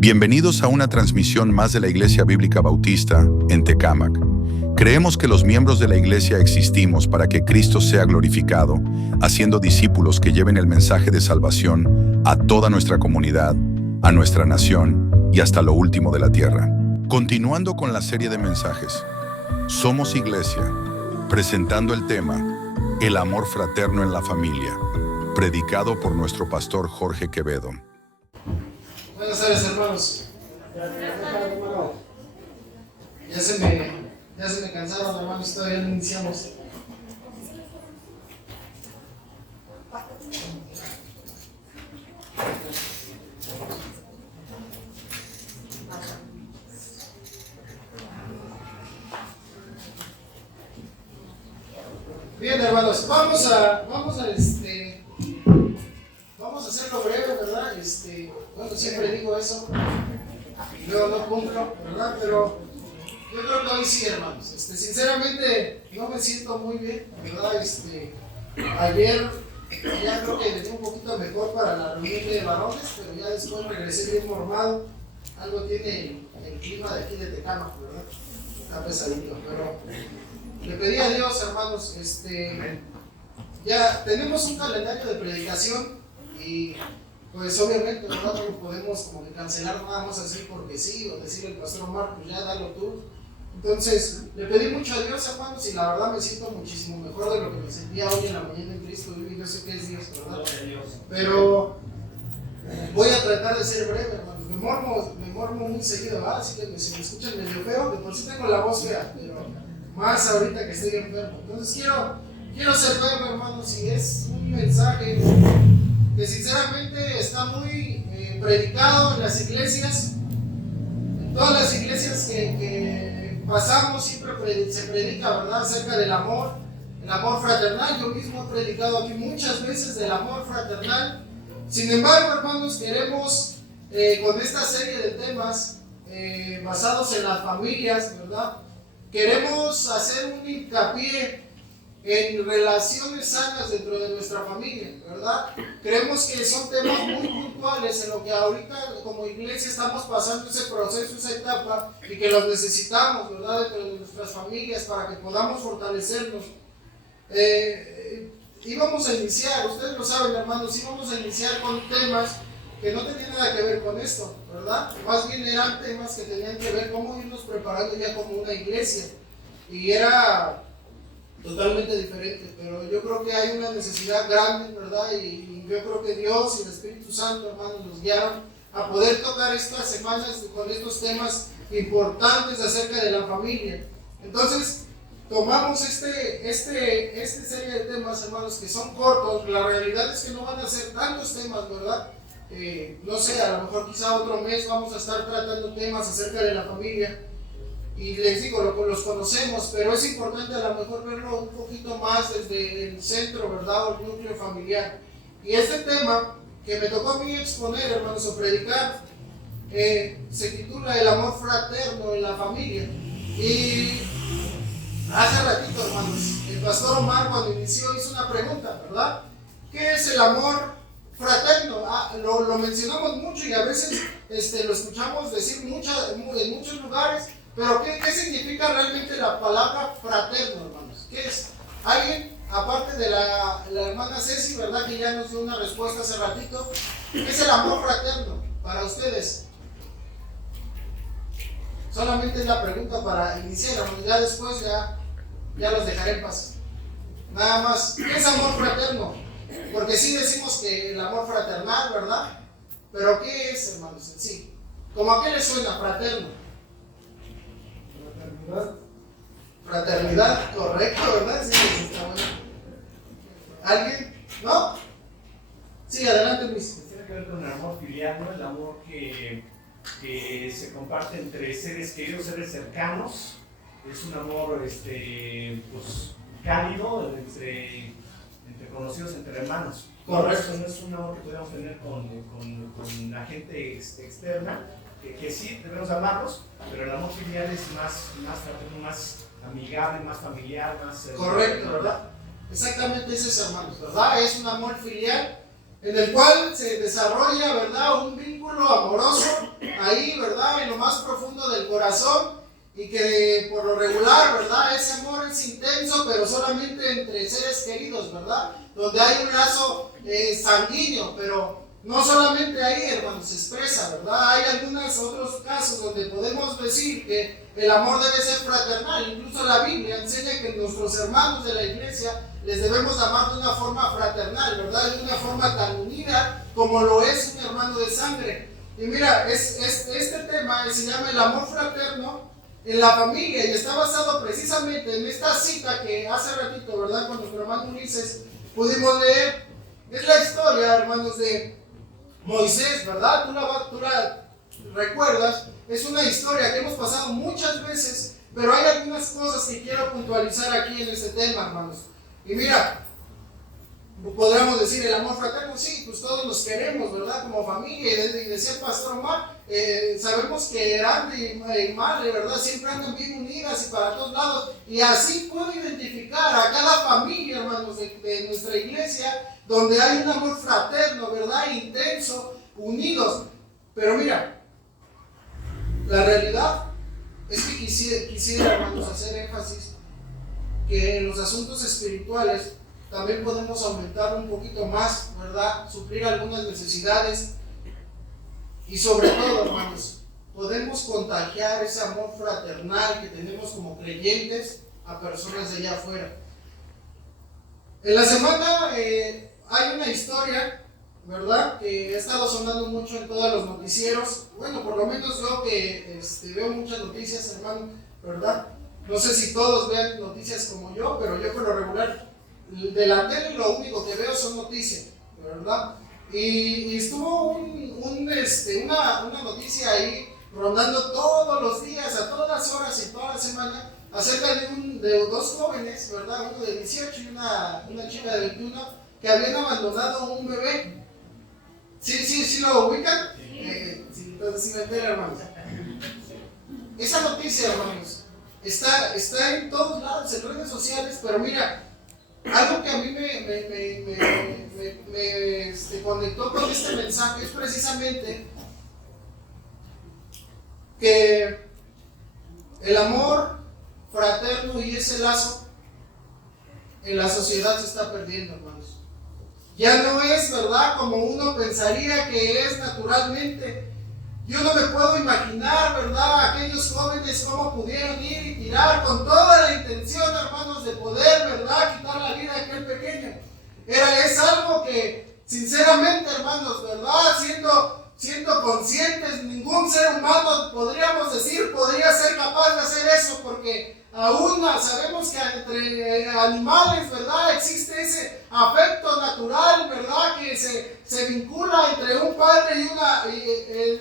Bienvenidos a una transmisión más de la Iglesia Bíblica Bautista en Tecámac. Creemos que los miembros de la Iglesia existimos para que Cristo sea glorificado, haciendo discípulos que lleven el mensaje de salvación a toda nuestra comunidad, a nuestra nación y hasta lo último de la tierra. Continuando con la serie de mensajes, Somos Iglesia, presentando el tema El amor fraterno en la familia, predicado por nuestro pastor Jorge Quevedo. Buenas tardes, hermanos. Ya se me cansaron, hermanos, todavía no iniciamos. Bien, hermanos, vamos a hacerlo breve, ¿verdad? Bueno, siempre digo eso y luego no cumplo, ¿verdad? Pero yo creo que hoy sí, hermanos. Sinceramente, no me siento muy bien, ¿verdad? Ayer ya creo que me dio un poquito mejor para la reunión de varones, pero ya después regresé bien mormado. Algo tiene el clima de aquí de Tecámac, ¿verdad? Está pesadito, pero le pedí a Dios, hermanos, ya tenemos un calendario de predicación y pues obviamente, ¿verdad? No lo podemos como que cancelar nada más así porque sí, o decirle al pastor Omar, pues ya dalo tú. Entonces, le pedí mucho a Dios, hermanos, y la verdad me siento muchísimo mejor de lo que me sentía hoy en la mañana en Cristo. Y yo sé que es Dios, ¿verdad? Pero voy a tratar de ser breve, hermanos. Me mormo muy seguido, ¿verdad? Así que si me escuchan medio feo, de por sí tengo la voz fea, pero más ahorita que estoy enfermo. Entonces quiero ser breve, hermanos, y es un mensaje que sinceramente está muy predicado en las iglesias. En todas las iglesias que pasamos siempre se predica, ¿verdad?, acerca del amor, el amor fraternal. Yo mismo he predicado aquí muchas veces del amor fraternal. Sin embargo, hermanos, queremos con esta serie de temas basados en las familias, ¿verdad?, queremos hacer un hincapié en relaciones sanas dentro de nuestra familia, ¿verdad? Creemos que son temas muy puntuales en lo que ahorita como iglesia estamos pasando ese proceso, esa etapa, y que los necesitamos, ¿verdad?, dentro de nuestras familias para que podamos fortalecernos. Íbamos a iniciar, ustedes lo saben, hermanos, íbamos a iniciar con temas que no tenían nada que ver con esto, ¿verdad? Más bien eran temas que tenían que ver cómo irnos preparando ya como una iglesia, y era totalmente diferente, pero yo creo que hay una necesidad grande, ¿verdad? Y yo creo que Dios y el Espíritu Santo, hermanos, nos guiaron a poder tocar estas semanas con estos temas importantes acerca de la familia. Entonces, tomamos este serie de temas, hermanos, que son cortos. La realidad es que no van a ser tantos temas, ¿verdad? No sé, a lo mejor quizá otro mes vamos a estar tratando temas acerca de la familia. Y les digo, los conocemos, pero es importante a lo mejor verlo un poquito más desde el centro, ¿verdad?, o el núcleo familiar. Y este tema que me tocó a mí exponer, hermanos, o predicar, se titula El amor fraterno en la familia. Y hace ratito, hermanos, el pastor Omar cuando inició hizo una pregunta, ¿verdad? ¿Qué es el amor fraterno? Lo mencionamos mucho y a veces lo escuchamos decir en muchos lugares. Pero ¿qué significa realmente la palabra fraterno, hermanos? ¿Qué es? ¿Alguien, aparte de la hermana Ceci, verdad, que ya nos dio una respuesta hace ratito? ¿Qué es el amor fraterno para ustedes? Solamente es la pregunta para iniciar, hermanos. Ya después ya los dejaré en paz. Nada más, ¿qué es amor fraterno? Porque sí decimos que el amor fraternal, ¿verdad? Pero ¿qué es, hermanos, en sí? ¿Cómo a qué le suena fraterno? Fraternidad, correcto, ¿verdad? Sí, está bueno. ¿Alguien? ¿No? Sí, adelante, Luis. Tiene que ver con el amor filial, ¿no? El amor que se comparte entre seres queridos, seres cercanos. Es un amor pues, cálido entre conocidos, entre hermanos. Correcto. No es un amor que podemos tener con la gente externa. Que sí, debemos amarlos, pero el amor filial es más fraterno, más amigable, más familiar, más... Correcto, ¿verdad? Exactamente ese es, hermanos, ¿verdad? Es un amor filial en el cual se desarrolla, ¿verdad?, un vínculo vínculo amoroso ahí, ¿verdad? En lo más profundo del corazón, y que por lo regular, ¿verdad? Ese amor es intenso, pero solamente entre seres queridos, ¿verdad? Donde hay un lazo sanguíneo, pero no solamente ahí, hermanos, se expresa, ¿verdad? Hay algunos otros casos donde podemos decir que el amor debe ser fraternal. Incluso la Biblia enseña que nuestros hermanos de la iglesia les debemos amar de una forma fraternal, ¿verdad? De una forma tan unida como lo es un hermano de sangre. Y mira, este tema se llama el amor fraterno en la familia, y está basado precisamente en esta cita que hace ratito, ¿verdad? Con nuestro hermano Ulises pudimos leer. Es la historia, hermanos, de Moisés, ¿verdad? Tú la recuerdas. Es una historia que hemos pasado muchas veces, pero hay algunas cosas que quiero puntualizar aquí en este tema, hermanos. Y mira, podríamos decir el amor fraterno, sí, pues todos los queremos, ¿verdad? Como familia, y decía el pastor Omar, sabemos que Andy y madre, ¿verdad? Siempre andan bien unidas y para todos lados, y así puedo identificar a cada familia, hermanos, de nuestra iglesia, donde hay un amor fraterno, ¿verdad? Intenso, unidos. Pero mira, la realidad es que quisiera, hermanos, hacer énfasis que en los asuntos espirituales también podemos aumentar un poquito más, ¿verdad? Suplir algunas necesidades, y sobre todo, hermanos, podemos contagiar ese amor fraternal que tenemos como creyentes a personas de allá afuera. En la semana hay una historia, ¿verdad?, que ha estado sonando mucho en todos los noticieros. Bueno, por lo menos yo que veo muchas noticias, hermano, ¿verdad? No sé si todos vean noticias como yo, pero yo por lo regular de la tele lo único que veo son noticias, ¿verdad? Y estuvo una noticia ahí rondando todos los días, a todas horas y toda la semana, acerca de dos jóvenes, ¿verdad? Uno de 18 y una chica de 21, que habían abandonado un bebé. ¿Sí lo ubican? Sí, entonces sí me entera, hermanos. Esa noticia, hermanos, está en todos lados, en redes sociales, pero mira, algo que a mí me conectó con este mensaje es precisamente que el amor fraterno y ese lazo en la sociedad se está perdiendo, hermanos. Ya no es, ¿verdad?, como uno pensaría que es naturalmente. Yo no me puedo imaginar, ¿verdad?, aquellos jóvenes cómo pudieron ir y tirar con toda la intención, hermanos, de poder, ¿verdad?, quitar la vida de aquel pequeño. Es algo que, sinceramente, hermanos, ¿verdad?, siendo conscientes, ningún ser humano, podríamos decir, podría ser capaz de hacer eso, porque aún sabemos que entre animales, ¿verdad?, existe ese afecto natural, ¿verdad?, que se vincula entre un padre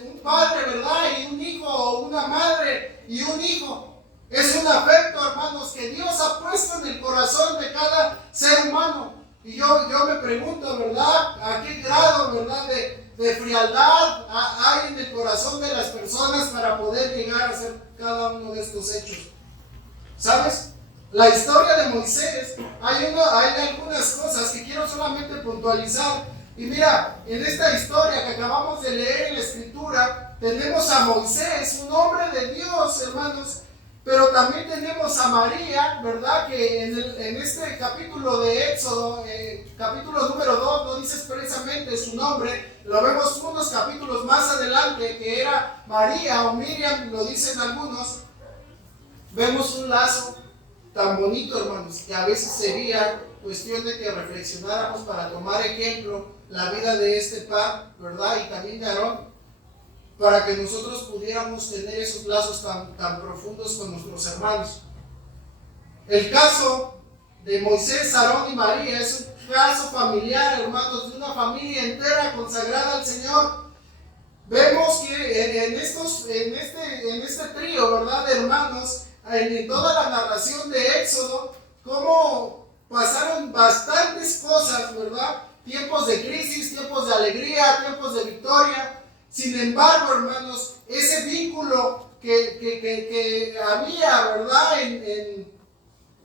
un padre, ¿verdad?, y un hijo, o una madre y un hijo. Es un afecto, hermanos, que Dios ha puesto en el corazón de cada ser humano. Y yo me pregunto, ¿verdad?, a qué grado, ¿verdad?, de frialdad hay en el corazón de las personas para poder llegar a hacer cada uno de estos hechos. ¿Sabes? La historia de Moisés, hay algunas cosas que quiero solamente puntualizar. Y mira, en esta historia que acabamos de leer en la Escritura, tenemos a Moisés, un hombre de Dios, hermanos, pero también tenemos a María, ¿verdad?, que en este capítulo de Éxodo, capítulo número 2, no dice expresamente su nombre, lo vemos unos capítulos más adelante, que era María o Miriam, lo dicen algunos. Vemos un lazo tan bonito, hermanos, que a veces sería cuestión de que reflexionáramos para tomar ejemplo la vida de este par, ¿verdad?, y también de Aarón, para que nosotros pudiéramos tener esos lazos tan profundos con nuestros hermanos. El caso de Moisés, Aarón y María es un caso familiar, hermanos, de una familia entera consagrada al Señor. Vemos que en este trío, ¿verdad?, de hermanos, en toda la narración de Éxodo, cómo pasaron bastantes cosas, ¿verdad? Tiempos de crisis, tiempos de alegría, tiempos de victoria. Sin embargo, hermanos, ese vínculo que había, ¿verdad?,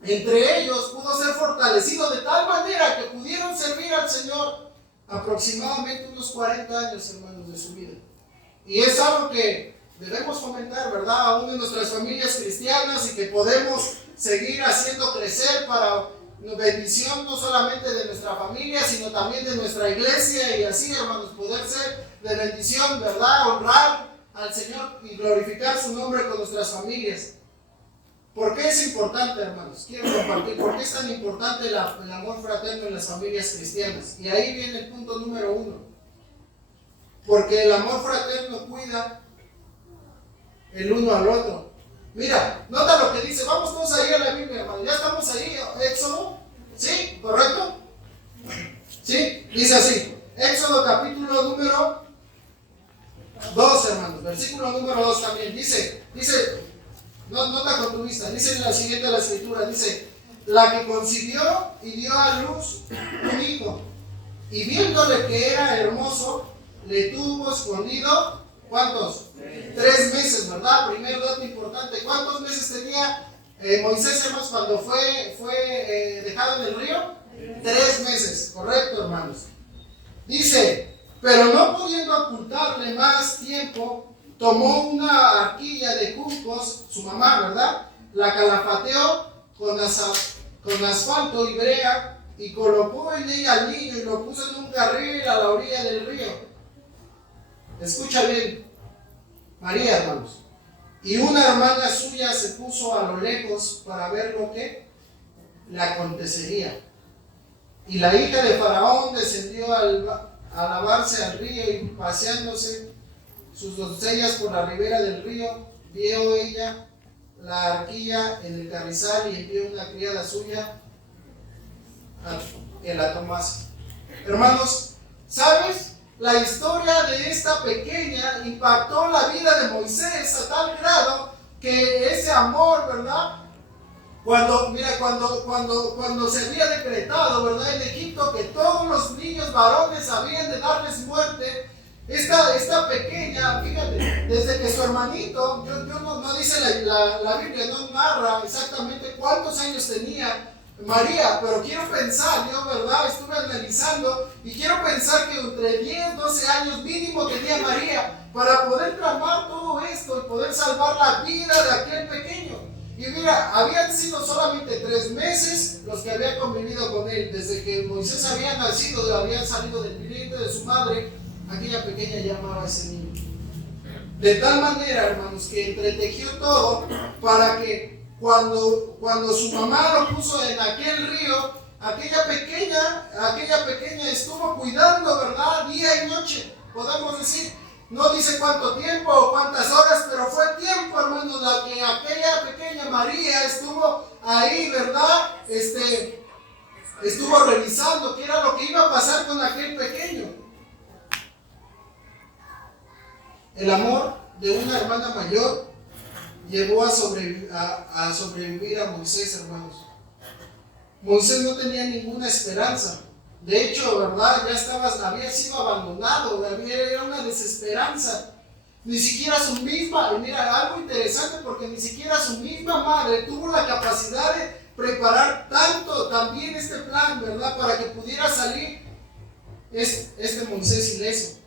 entre ellos pudo ser fortalecido de tal manera que pudieron servir al Señor aproximadamente unos 40 años, hermanos, de su vida. Y es algo que debemos fomentar, ¿verdad? Aún en nuestras familias cristianas, y que podemos seguir haciendo crecer para bendición no solamente de nuestra familia, sino también de nuestra iglesia, y así, hermanos, poder ser de bendición, ¿verdad? Honrar al Señor y glorificar su nombre con nuestras familias. ¿Por qué es importante, hermanos? Quiero compartir, ¿por qué es tan importante el amor fraterno en las familias cristianas? Y ahí viene el punto número 1. Porque el amor fraterno cuida el uno al otro. Mira, nota lo que dice. Vamos todos ahí a la Biblia, hermano. Ya estamos ahí, Éxodo. ¿Sí? ¿Correcto? ¿Sí? Dice así. Éxodo capítulo número 2, hermanos. Versículo número 2 también. Dice, nota con tu vista. Dice en la siguiente la escritura. Dice, la que concibió y dio a luz un hijo. Y viéndole que era hermoso, le tuvo escondido. ¿Cuántos? 3 meses, ¿verdad? Primer dato importante. ¿Cuántos meses tenía Moisés, hermanos, cuando fue dejado en el río? 3 meses, correcto, hermanos. Dice, pero no pudiendo ocultarle más tiempo, tomó una arquilla de juncos, su mamá, ¿verdad? La calafateó con asfalto y brea, y colocó en ella al niño y lo puso en un carril a la orilla del río. Escucha bien, María, hermanos. Y una hermana suya se puso a lo lejos para ver lo que le acontecería. Y la hija de Faraón descendió a lavarse al río, y paseándose sus doncellas por la ribera del río, vio ella la arquilla en el carrizal y envió una criada suya a que la tomase. Hermanos, ¿sabes? La historia de esta pequeña impactó la vida de Moisés a tal grado que ese amor, ¿verdad? Cuando se había decretado, ¿verdad? En Egipto que todos los niños varones habían de darles muerte, esta pequeña, fíjate, desde que su hermanito, no dice la Biblia, no narra exactamente cuántos años tenía María, pero quiero pensar, yo, ¿verdad? Estuve analizando y quiero pensar que entre 10, 12 años mínimo tenía María para poder tramar todo esto y poder salvar la vida de aquel pequeño. Y mira, habían sido solamente 3 meses los que habían convivido con él. Desde que Moisés había nacido, habían salido del vientre de su madre, aquella pequeña ya amaba a ese niño. De tal manera, hermanos, que entretejió todo para que cuando su mamá lo puso en aquel río, aquella pequeña estuvo cuidando, ¿verdad? Día y noche, podemos decir. No dice cuánto tiempo o cuántas horas, pero fue tiempo, hermanos, la que aquella pequeña María estuvo ahí, ¿verdad? Estuvo revisando qué era lo que iba a pasar con aquel pequeño. El amor de una hermana mayor llevó a sobrevivir a Moisés, hermanos. Moisés no tenía ninguna esperanza. De hecho, ¿verdad? Había sido abandonado, era una desesperanza. Ni siquiera su misma, y mira, algo interesante, porque ni siquiera su misma madre tuvo la capacidad de preparar también este plan, ¿verdad? Para que pudiera salir este Moisés ileso.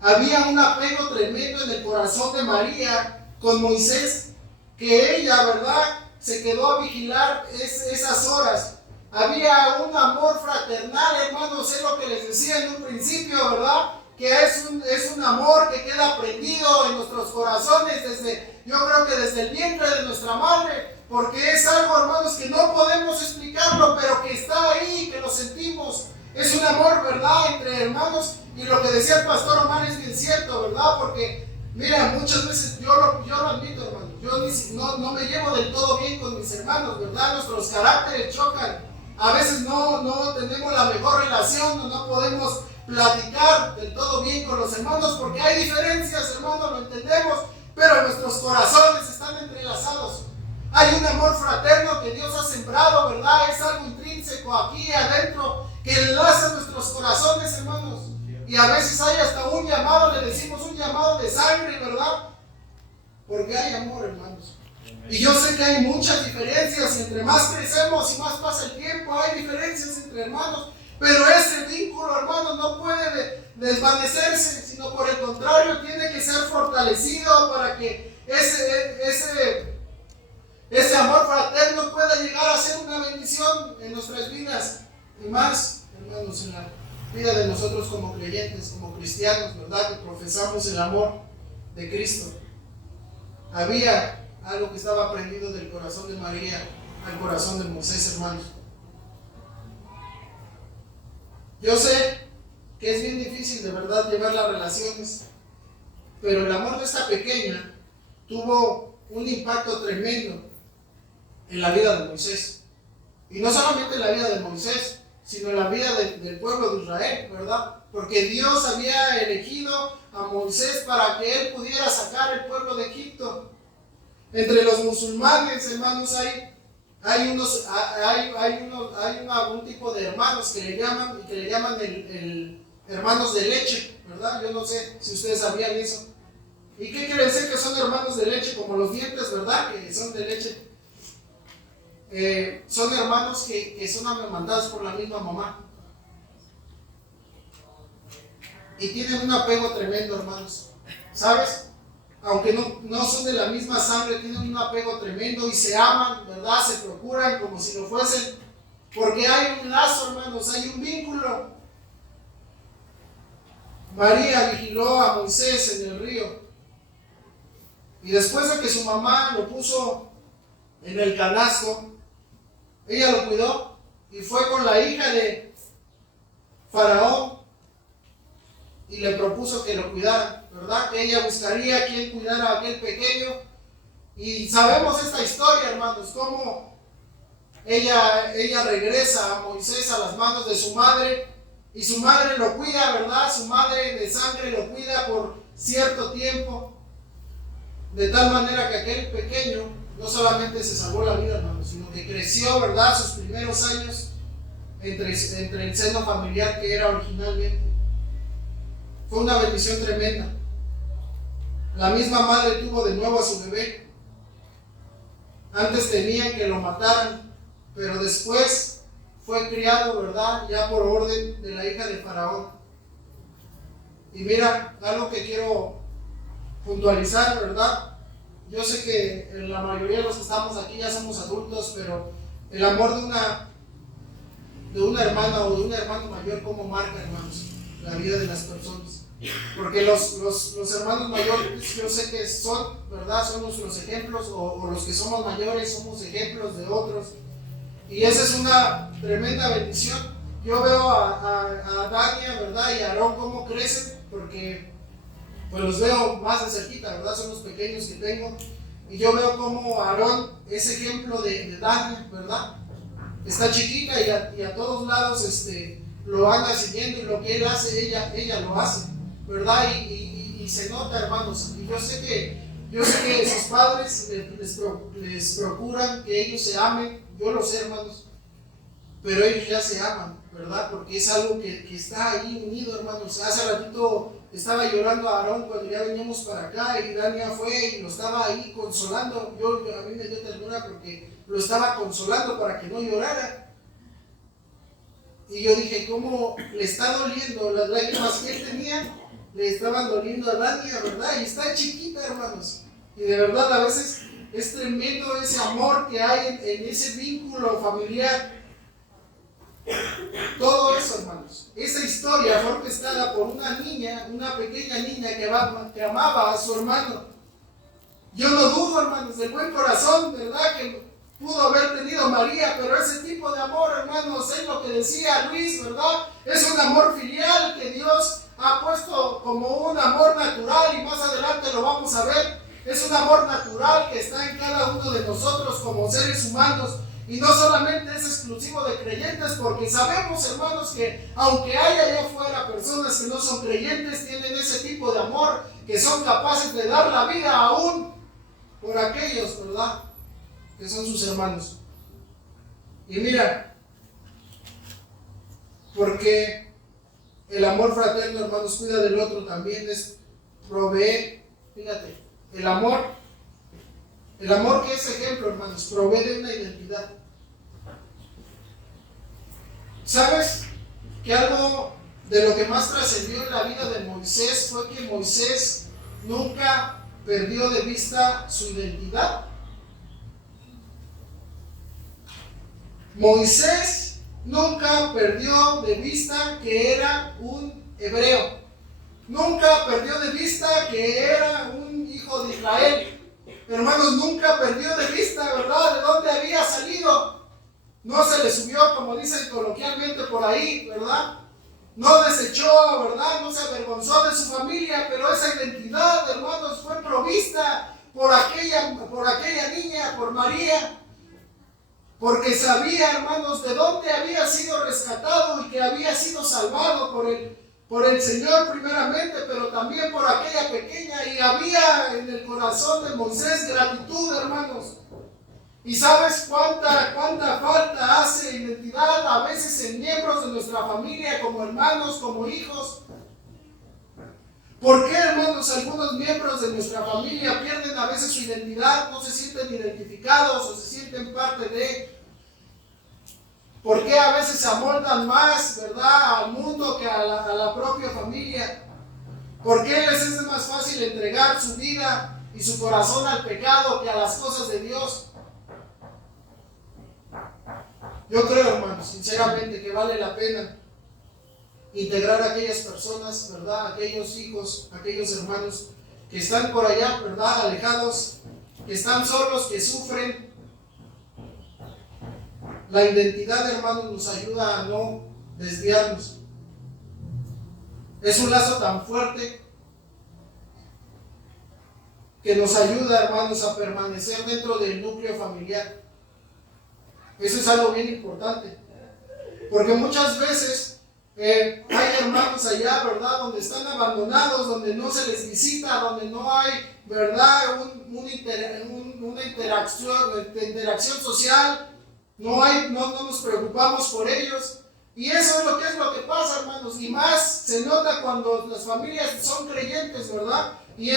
Había un apego tremendo en el corazón de María con Moisés, que ella, ¿verdad?, se quedó a vigilar esas horas. Había un amor fraternal, hermanos, es lo que les decía en un principio, ¿verdad? Que es un amor que queda prendido en nuestros corazones yo creo que desde el vientre de nuestra madre, porque es algo, hermanos, que no podemos explicarlo, pero que está ahí, que lo sentimos. Es un amor, ¿verdad?, entre hermanos, y lo que decía el pastor Omar es bien cierto, ¿verdad? Porque, mira, muchas veces yo lo admito, hermanos, yo no me llevo del todo bien con mis hermanos, ¿verdad? Nuestros caracteres chocan. A veces no tenemos la mejor relación, no podemos platicar del todo bien con los hermanos porque hay diferencias, hermanos, lo entendemos, pero nuestros corazones están entrelazados. Hay un amor fraterno que Dios ha sembrado, ¿verdad? Es algo intrínseco aquí adentro que enlaza nuestros corazones, hermanos. Y a veces hay hasta un llamado, le decimos un llamado de sangre, ¿verdad? Porque hay amor, hermanos. Y yo sé que hay muchas diferencias, y entre más crecemos y más pasa el tiempo, hay diferencias entre hermanos, Pero ese vínculo, hermano, no puede desvanecerse, sino por el contrario, tiene que ser fortalecido para que ese amor fraterno pueda llegar a ser una bendición en nuestras vidas. Y más, hermanos, en la vida de nosotros como creyentes, como cristianos, ¿verdad? Que profesamos el amor de Cristo. Había algo que estaba prendido del corazón de María al corazón de Moisés, hermanos. Yo sé que es bien difícil de verdad llevar las relaciones, pero el amor de esta pequeña tuvo un impacto tremendo en la vida de Moisés. Y no solamente en la vida de Moisés, sino en la vida del pueblo de Israel, ¿verdad? Porque Dios había elegido a Moisés para que él pudiera sacar el pueblo de Egipto. Entre los musulmanes, hermanos, hay un tipo de hermanos que le llaman hermanos de leche, ¿verdad? Yo no sé si ustedes sabían eso. ¿Y qué quiere decir que son hermanos de leche? Como los dientes, ¿verdad? Que son de leche. Son hermanos que son amamantados por la misma mamá. Y tienen un apego tremendo, hermanos. ¿Sabes? Aunque no son de la misma sangre, tienen un apego tremendo y se aman, ¿verdad? Se procuran como si lo fuesen. Porque hay un lazo, hermanos, hay un vínculo. María vigiló a Moisés en el río. Y después de que su mamá lo puso en el canasto, ella lo cuidó y fue con la hija de Faraón y le propuso que lo cuidara, ¿verdad? Que ella buscaría a quien cuidara a aquel pequeño. Y sabemos esta historia, hermanos, cómo ella regresa a Moisés a las manos de su madre y su madre lo cuida, ¿verdad? Su madre de sangre lo cuida por cierto tiempo, de tal manera que aquel pequeño no solamente se salvó la vida, hermanos, sino que creció, ¿verdad? Sus primeros años entre el seno familiar que era originalmente. Fue una bendición tremenda. La misma madre tuvo de nuevo a su bebé. Antes temían que lo mataran, pero después fue criado, ¿verdad? Ya por orden de la hija de Faraón. Y mira, algo que quiero puntualizar, ¿verdad? Yo sé que la mayoría de los que estamos aquí ya somos adultos, pero el amor de una hermana o de un hermano mayor, ¿cómo marca, hermanos, la vida de las personas? Porque los hermanos mayores, yo sé que son, ¿verdad? Son nuestros ejemplos, o los que somos mayores somos ejemplos de otros. Y esa es una tremenda bendición. Yo veo a Dania, ¿verdad? Y a Aarón cómo crecen, porque pues los veo más de cerquita, ¿verdad? Son los pequeños que tengo. Y yo veo como Aarón es ejemplo de Dania, ¿verdad? Está chiquita y a todos lados lo anda siguiendo, y lo que él hace, ella lo hace, ¿verdad? Y se nota, hermanos. Y yo sé que sus padres les procuran que ellos se amen. Yo lo sé, hermanos. Pero ellos ya se aman, ¿verdad? Porque es algo que está ahí unido, hermanos. Hace ratito estaba llorando a Aarón cuando ya veníamos para acá, y Dania fue y lo estaba ahí consolando. A mí me dio ternura porque lo estaba consolando para que no llorara. Y yo dije, ¿cómo le está doliendo? Las lágrimas que él tenía le estaban doliendo a Dania, ¿verdad? Y está chiquita, hermanos. Y de verdad a veces es tremendo ese amor que hay en ese vínculo familiar. Todo eso, hermanos, esa historia fue orquestada por una niña, una pequeña niña que amaba a su hermano. Yo no dudo, hermanos, del buen corazón, ¿verdad?, que pudo haber tenido María, pero ese tipo de amor, hermanos, es lo que decía Luis, ¿verdad? Es un amor filial que Dios ha puesto como un amor natural, y más adelante lo vamos a ver. Es un amor natural que está en cada uno de nosotros como seres humanos. Y no solamente es exclusivo de creyentes, porque sabemos, hermanos, que aunque hay allá afuera personas que no son creyentes, tienen ese tipo de amor, que son capaces de dar la vida aún por aquellos, ¿verdad?, que son sus hermanos. Y mira, porque el amor fraterno, hermanos, cuida del otro, también es proveer. Fíjate, el amor que es ejemplo, hermanos, provee de una identidad. ¿Sabes? que algo de lo que más trascendió en la vida de Moisés fue que Moisés nunca perdió de vista su identidad. Moisés nunca perdió de vista que era un hebreo. Nunca perdió de vista que era un hijo de Israel. Hermanos, nunca perdió de vista, ¿verdad?, de dónde había salido. No se le subió, como dicen coloquialmente por ahí, ¿verdad? No desechó, ¿verdad? No se avergonzó de su familia, pero esa identidad, hermanos, fue provista por aquella niña, por María. Porque sabía, hermanos, de dónde había sido rescatado y que había sido salvado por el Señor primeramente, pero también por aquella pequeña. Y había en el corazón de Moisés gratitud, hermanos. ¿Y sabes cuánta falta hace identidad a veces en miembros de nuestra familia, como hermanos, como hijos? ¿Por qué, hermanos, algunos miembros de nuestra familia pierden a veces su identidad, no se sienten identificados o se sienten parte de? ¿Por qué a veces se amoldan más, verdad, al mundo que a la propia familia? ¿Por qué les es más fácil entregar su vida y su corazón al pecado que a las cosas de Dios? Yo creo, hermanos, sinceramente, que vale la pena integrar a aquellas personas, ¿verdad? Aquellos hijos, aquellos hermanos que están por allá, ¿verdad? Alejados, que están solos, que sufren. La identidad, hermanos, nos ayuda a no desviarnos. Es un lazo tan fuerte que nos ayuda, hermanos, a permanecer dentro del núcleo familiar. Eso es algo bien importante. Porque muchas veces hay hermanos allá, ¿verdad?, donde están abandonados, donde no se les visita, donde no hay, ¿verdad?, una interacción social. No nos preocupamos por ellos. Y eso es lo que pasa, hermanos. Y más se nota cuando las familias son creyentes, ¿verdad? Y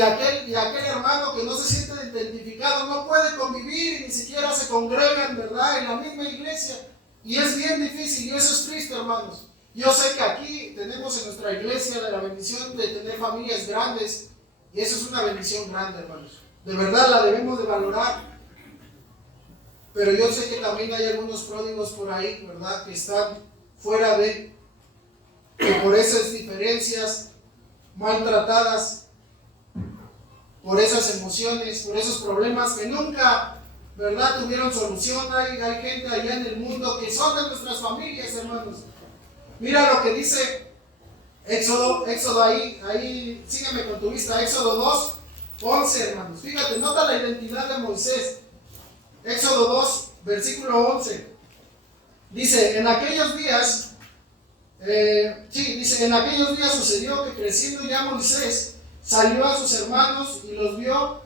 aquel hermano que no se siente identificado no puede convivir y ni siquiera se congregan, ¿verdad?, en la misma iglesia. Y es bien difícil, y eso es triste, hermanos. Yo sé que aquí tenemos en nuestra iglesia la bendición de tener familias grandes, y eso es una bendición grande, hermanos. De verdad la debemos de valorar. Pero yo sé que también hay algunos pródigos por ahí, ¿verdad?, que están fuera que por esas diferencias maltratadas, por esas emociones, por esos problemas que nunca, ¿verdad?, tuvieron solución. Hay gente allá en el mundo que son de nuestras familias, hermanos. Mira lo que dice Éxodo ahí sígueme con tu vista, Éxodo 2, 11, hermanos. Fíjate, nota la identidad de Moisés. Éxodo 2, versículo 11. Dice, en aquellos días sucedió que creciendo ya Moisés salió a sus hermanos y los vio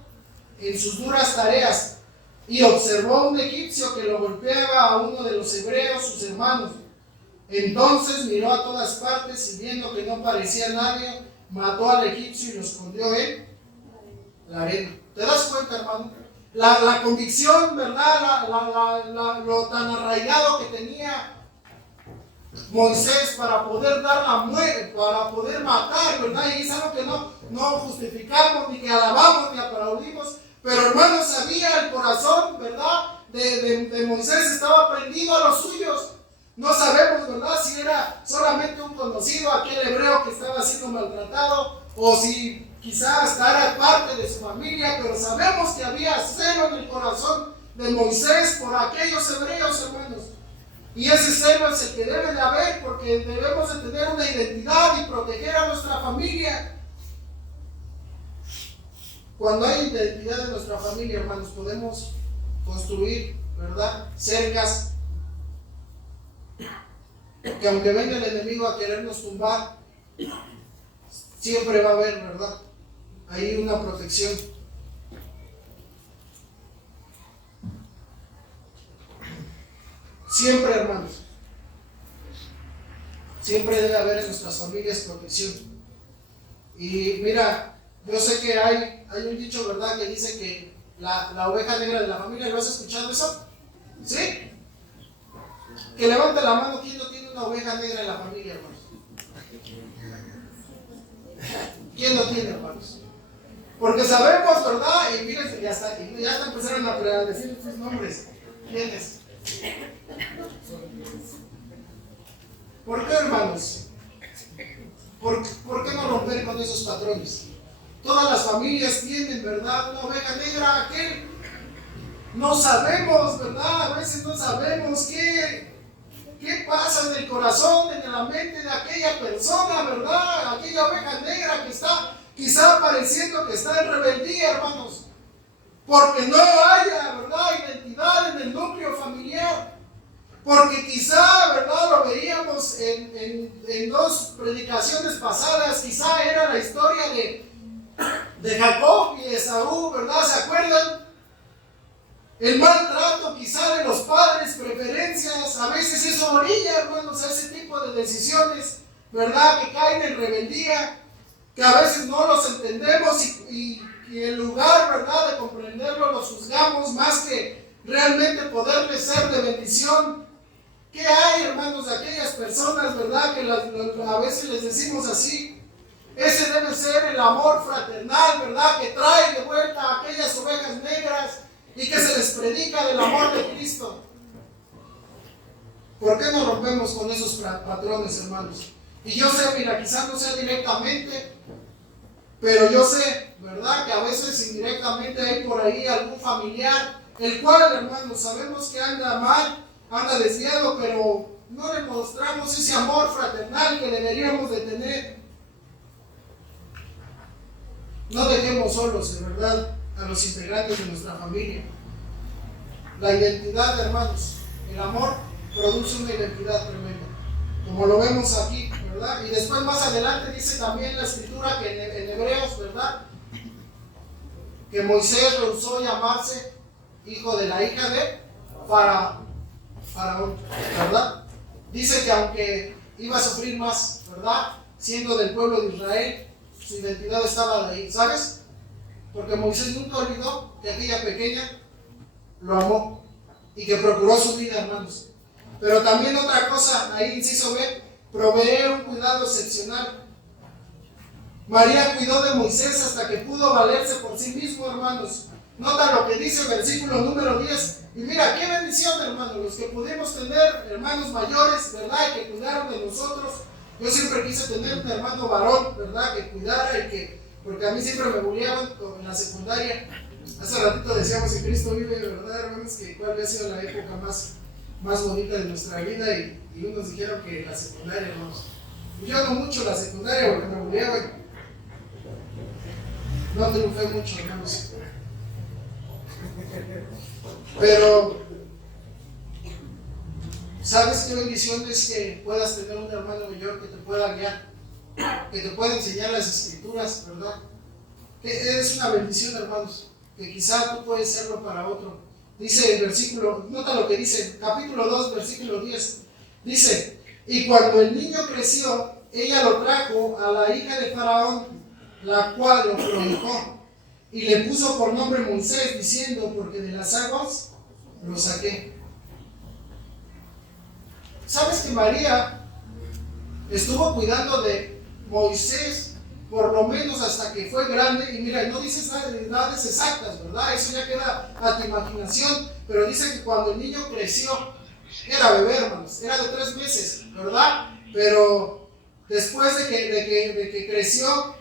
en sus duras tareas, y observó un egipcio que lo golpeaba a uno de los hebreos, sus hermanos. Entonces miró a todas partes y viendo que no parecía nadie, mató al egipcio y lo escondió en la arena. ¿Te das cuenta, hermano? La convicción, ¿verdad? Lo tan arraigado que tenía Moisés para poder dar la muerte, para poder matar, ¿verdad? Y es algo que no justificamos, ni que alabamos, ni aplaudimos. Pero, hermanos, sabía el corazón, ¿verdad?, de Moisés, estaba prendido a los suyos. No sabemos, ¿verdad?, si era solamente un conocido, aquel hebreo que estaba siendo maltratado, o si quizás era parte de su familia, pero sabemos que había celo en el corazón de Moisés por aquellos hebreos, hermanos. Y ese celo es el que debe de haber, porque debemos de tener una identidad y proteger a nuestra familia. Cuando hay identidad en nuestra familia, hermanos, podemos construir, ¿verdad?, cercas que aunque venga el enemigo a querernos tumbar, siempre va a haber, ¿verdad?, ahí una protección. Siempre, hermanos, siempre debe haber en nuestras familias protección. Y mira, yo sé que hay un dicho, ¿verdad?, que dice que la oveja negra de la familia. ¿Lo has escuchado eso? ¿Sí? Que levante la mano, ¿quién no tiene una oveja negra en la familia, hermanos? ¿Quién no tiene, hermanos? Porque sabemos, ¿verdad? Y fíjense, ya está empezaron a decir sus nombres. ¿Quiénes? ¿Por qué, hermanos? ¿Por qué no romper con esos patrones? Todas las familias tienen, ¿verdad? Una oveja negra, aquel. No sabemos, ¿verdad? A veces no sabemos qué pasa en el corazón, en la mente de aquella persona, ¿verdad? Aquella oveja negra que está quizá pareciendo que está en rebeldía, hermanos. Porque no haya, ¿verdad?, identidad en el núcleo familiar. Porque quizá, ¿verdad?, lo veíamos en dos predicaciones pasadas, quizá era la historia de Jacob y Esaú, ¿verdad? ¿Se acuerdan? El maltrato quizá de los padres, preferencias, a veces eso orilla, hermanos, a ese tipo de decisiones, ¿verdad?, que caen en rebeldía, que a veces no los entendemos y en lugar, ¿verdad?, de comprenderlo, los juzgamos más que realmente poderles ser de bendición. ¿Qué hay, hermanos, de aquellas personas, verdad, que a veces les decimos así? Ese debe ser el amor fraternal, ¿verdad?, que trae de vuelta a aquellas ovejas negras y que se les predica del amor de Cristo. ¿Por qué no rompemos con esos patrones, hermanos? Y yo sé, mira, quizás no sea directamente, pero yo sé, ¿verdad?, que a veces indirectamente hay por ahí algún familiar, el cual, hermanos, sabemos que anda mal, anda desviado, pero no le mostramos ese amor fraternal que deberíamos de tener. No dejemos solos, ¿verdad?, a los integrantes de nuestra familia. La identidad, hermanos, el amor produce una identidad tremenda, como lo vemos aquí, ¿verdad? Y después más adelante dice también la escritura que en Hebreos, ¿verdad?, que Moisés rehusó llamarse hijo de la hija de Faraón, ¿verdad? Dice que aunque iba a sufrir más, ¿verdad?, siendo del pueblo de Israel, su identidad estaba de ahí, ¿sabes? Porque Moisés nunca olvidó que aquella pequeña lo amó y que procuró su vida, hermanos. Pero también otra cosa, ahí inciso B, provee un cuidado excepcional. María cuidó de Moisés hasta que pudo valerse por sí mismo, hermanos. Nota lo que dice el versículo número 10. Y mira, qué bendición, hermanos, los que pudimos tener hermanos mayores, ¿verdad?, que cuidaron de nosotros. Yo siempre quise tener un hermano varón, ¿verdad?, que cuidara y que, porque a mí siempre me bulleaban en la secundaria. Hace ratito decíamos que Cristo vive, ¿verdad, hermanos?, que cuál había sido la época más bonita de nuestra vida y unos dijeron que la secundaria, hermanos. Yo no mucho la secundaria porque me bulleaban. No triunfé mucho, hermanos. Pero, ¿sabes qué bendición es que puedas tener un hermano mayor que te pueda guiar, que te pueda enseñar las escrituras, ¿verdad? Que es una bendición, hermanos, que quizás tú puedes serlo para otro. Dice el versículo, nota lo que dice, capítulo 2, versículo 10. Dice, y cuando el niño creció, ella lo trajo a la hija de Faraón, la cual lo prohijó, y le puso por nombre Moisés, diciendo, porque de las aguas lo saqué. ¿Sabes que María estuvo cuidando de Moisés por lo menos hasta que fue grande? Y mira, no dice edades exactas, ¿verdad? Eso ya queda a tu imaginación, pero dice que cuando el niño creció, era bebé, hermanos, era de 3 meses, ¿verdad? Pero después de que creció,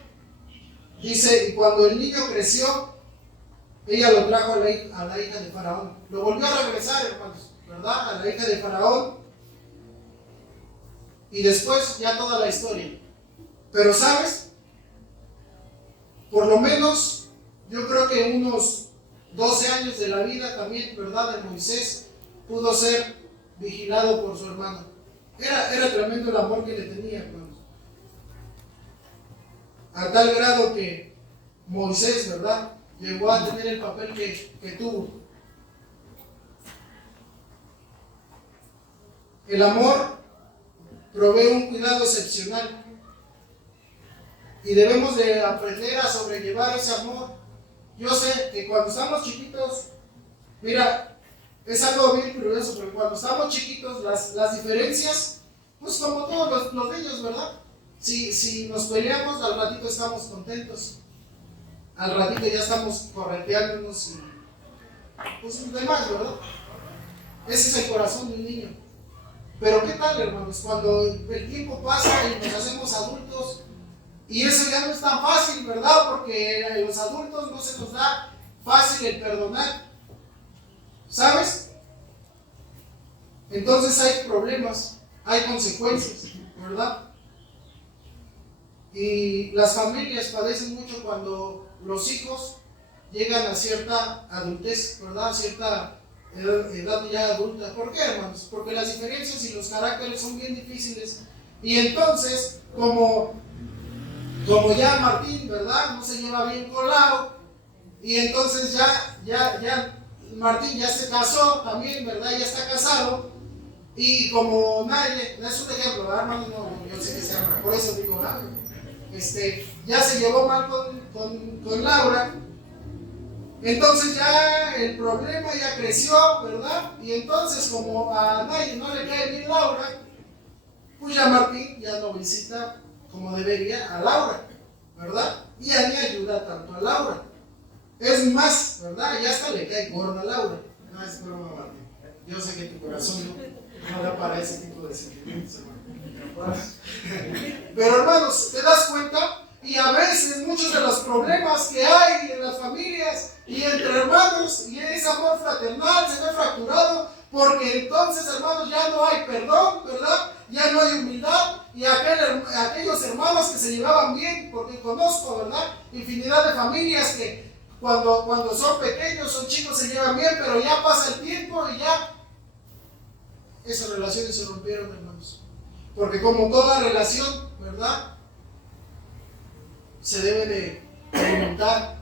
dice, y cuando el niño creció, ella lo trajo a la hija de Faraón. Lo volvió a regresar, hermanos, ¿verdad?, a la hija de Faraón. Y después ya toda la historia. Pero ¿sabes? Por lo menos, yo creo que unos 12 años de la vida también, ¿verdad?, de Moisés pudo ser vigilado por su hermano. Era tremendo el amor que le tenía, hermanos. A tal grado que Moisés, ¿verdad?, llegó a tener el papel que tuvo. El amor provee un cuidado excepcional y debemos de aprender a sobrellevar ese amor. Yo sé que cuando estamos chiquitos, mira, es algo bien curioso, porque cuando estamos chiquitos, las diferencias, pues como todos los niños, ¿verdad? Si nos peleamos, al ratito estamos contentos. Al ratito ya estamos correteándonos y pues demás, ¿verdad? Ese es el corazón de un niño. Pero ¿qué tal, hermanos? Cuando el tiempo pasa y nos hacemos adultos, y eso ya no es tan fácil, ¿verdad? Porque a los adultos no se nos da fácil el perdonar, ¿sabes? Entonces hay problemas, hay consecuencias, ¿verdad? Y las familias padecen mucho cuando los hijos llegan a cierta adultez, ¿verdad? A cierta edad ya adulta. ¿Por qué, hermanos? Porque las diferencias y los caracteres son bien difíciles. Y entonces, como ya Martín, ¿verdad? No se lleva bien con Lau, y entonces ya Martín ya se casó también, ¿verdad? Ya está casado. Y como nadie, es un ejemplo, ¿verdad, hermano? No, yo sé que se llama, por eso digo, ¿verdad? Ya se llevó mal con Laura. Entonces ya el problema ya creció, ¿verdad? Y entonces como a nadie no le cae bien Laura, pues ya Martín ya no visita como debería a Laura, ¿verdad? Y ya ni ayuda tanto a Laura. Es más, ¿verdad? Ya hasta le cae gorda a Laura. No es broma, Martín. Yo sé que tu corazón no da para ese tipo de sentimientos, hermano. Pero hermanos, ¿te das cuenta? Y a veces muchos de los problemas que hay en las familias y entre hermanos y ese amor fraternal se ve fracturado porque entonces, hermanos, ya no hay perdón, ¿verdad? Ya no hay humildad y aquellos hermanos que se llevaban bien, porque conozco, ¿verdad? Infinidad de familias que cuando son pequeños, son chicos, se llevan bien, pero ya pasa el tiempo y ya esas relaciones se rompieron, hermanos. Porque como toda relación, ¿verdad? Se debe de alimentar,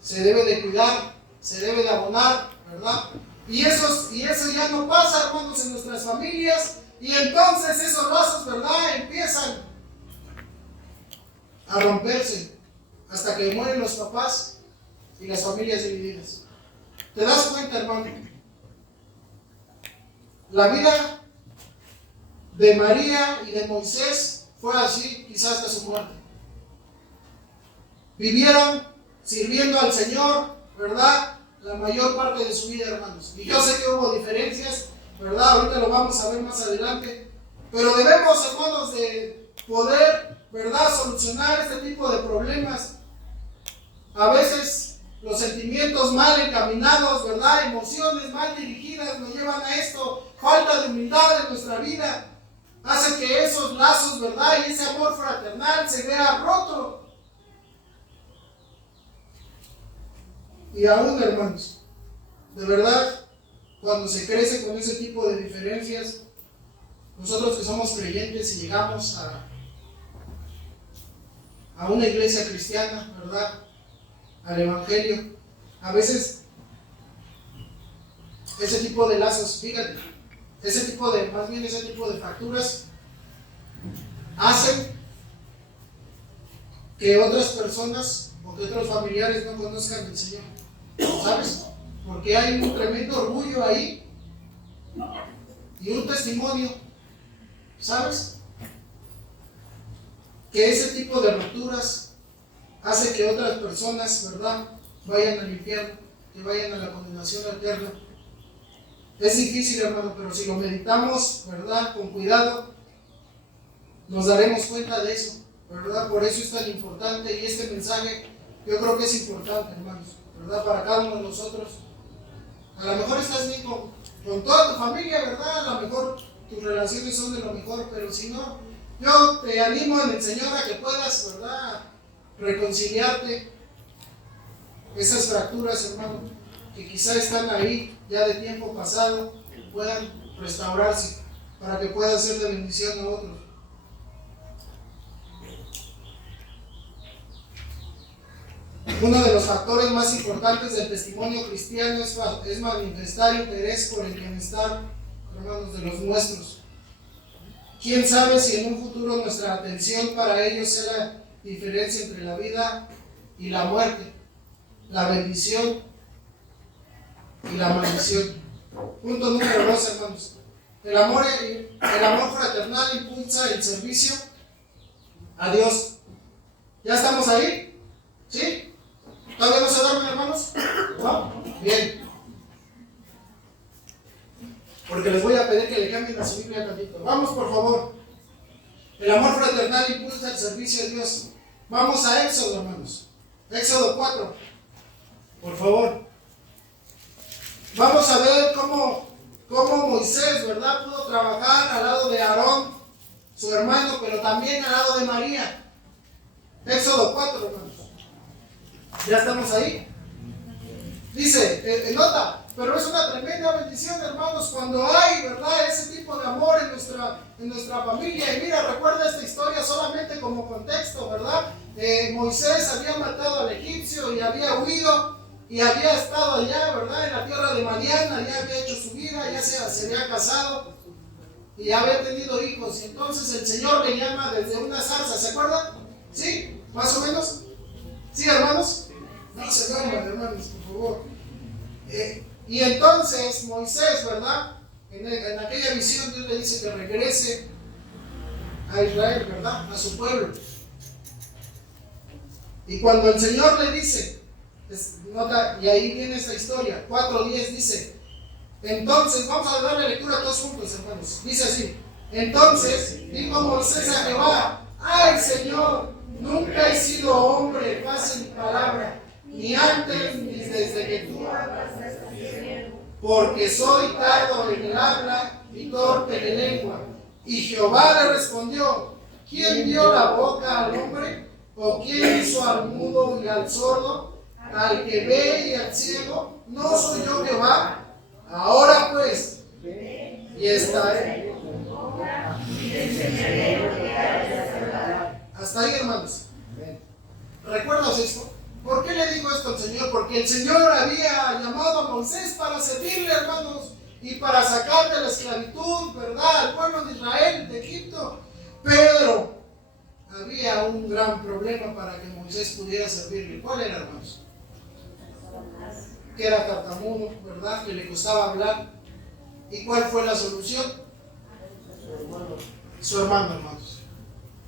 se debe de cuidar, se debe de abonar, ¿verdad? Y eso ya no pasa, hermanos, en nuestras familias. Y entonces esos lazos, ¿verdad? Empiezan a romperse hasta que mueren los papás y las familias divididas. ¿Te das cuenta, hermano? La vida de María y de Moisés fue así, quizás hasta su muerte. Vivieron sirviendo al Señor, ¿verdad? La mayor parte de su vida, hermanos. Y yo sé que hubo diferencias, ¿verdad? Ahorita lo vamos a ver más adelante. Pero debemos, hermanos, de poder, ¿verdad?, solucionar este tipo de problemas. A veces los sentimientos mal encaminados, ¿verdad?, emociones mal dirigidas nos llevan a esto. Falta de humildad en nuestra vida hace que esos lazos, ¿verdad?, y ese amor fraternal se vea roto. Y aún, hermanos, de verdad, cuando se crece con ese tipo de diferencias, nosotros que somos creyentes y llegamos a una iglesia cristiana, ¿verdad?, al Evangelio, a veces ese tipo de lazos, fíjate, ese tipo de fracturas hacen que otras personas o que otros familiares no conozcan al Señor, ¿sabes? Porque hay un tremendo orgullo ahí y un testimonio, ¿sabes? Que ese tipo de rupturas hace que otras personas, ¿verdad?, vayan al infierno, que vayan a la condenación eterna. Es difícil, hermano, pero si lo meditamos, ¿verdad?, con cuidado, nos daremos cuenta de eso, ¿verdad? Por eso es tan importante y este mensaje yo creo que es importante, hermanos, ¿verdad?, para cada uno de nosotros. A lo mejor estás bien con toda tu familia, ¿verdad? A lo mejor tus relaciones son de lo mejor, pero si no, yo te animo en el Señor a que puedas, ¿verdad?, reconciliarte. Esas fracturas, hermano, que quizá están ahí ya de tiempo pasado, puedan restaurarse para que puedan ser de bendición a otros. Uno de los factores más importantes del testimonio cristiano es manifestar interés por el bienestar, hermanos, de los nuestros. ¿Quién sabe si en un futuro nuestra atención para ellos sea la diferencia entre la vida y la muerte, la bendición y la maldición? Punto número 2, hermanos. El amor fraternal impulsa el servicio a Dios. ¿Ya estamos ahí? ¿Sí? ¿Todavía no se duermen, hermanos? ¿No? Bien. Porque les voy a pedir que le cambien a su Biblia tantito. Vamos, por favor. El amor fraternal impulsa el servicio a Dios. Vamos a Éxodo, hermanos. Éxodo 4. Por favor. Vamos a ver cómo Moisés, ¿verdad?, pudo trabajar al lado de Aarón, su hermano, pero también al lado de María. Éxodo 4, hermanos. ¿Ya estamos ahí? Dice, nota, pero es una tremenda bendición, hermanos, cuando hay, ¿verdad?, ese tipo de amor en nuestra familia. Y mira, recuerda esta historia solamente como contexto, ¿verdad? Moisés había matado al egipcio y había huido y había estado allá, ¿verdad?, en la tierra de Madián, ya había hecho su vida, ya se había casado y había tenido hijos. Y entonces el Señor le llama desde una zarza, ¿se acuerdan? ¿Sí? ¿Más o menos? ¿Sí, hermanos? No se duerman, hermanos, por favor. Y entonces Moisés, ¿verdad?, en aquella visión Dios le dice que regrese a Israel, ¿verdad?, a su pueblo. Y cuando el Señor le dice, nota, y ahí viene esta historia, 4:10 dice, entonces, vamos a darle lectura todos juntos, hermanos. Dice así: entonces dijo Moisés a Jehová: ay, Señor, nunca he sido hombre de fácil palabra, ni antes ni desde que tú hablas, porque soy tardo en el habla y torpe de lengua. Y Jehová le respondió: ¿quién dio la boca al hombre? ¿O quién hizo al mudo y al sordo, al que ve y al ciego? ¿No soy yo Jehová? Ahora pues, y estaré. Hasta ahí, hermanos. ¿Recuerdas esto? ¿Por qué le digo esto al Señor? Porque el Señor había llamado a Moisés para servirle, hermanos, y para sacar de la esclavitud, ¿verdad?, al pueblo de Israel, de Egipto. Pero había un gran problema para que Moisés pudiera servirle. ¿Cuál era, hermanos? Que era tartamudo, ¿verdad?, que le costaba hablar. ¿Y cuál fue la solución? Su hermano, hermanos.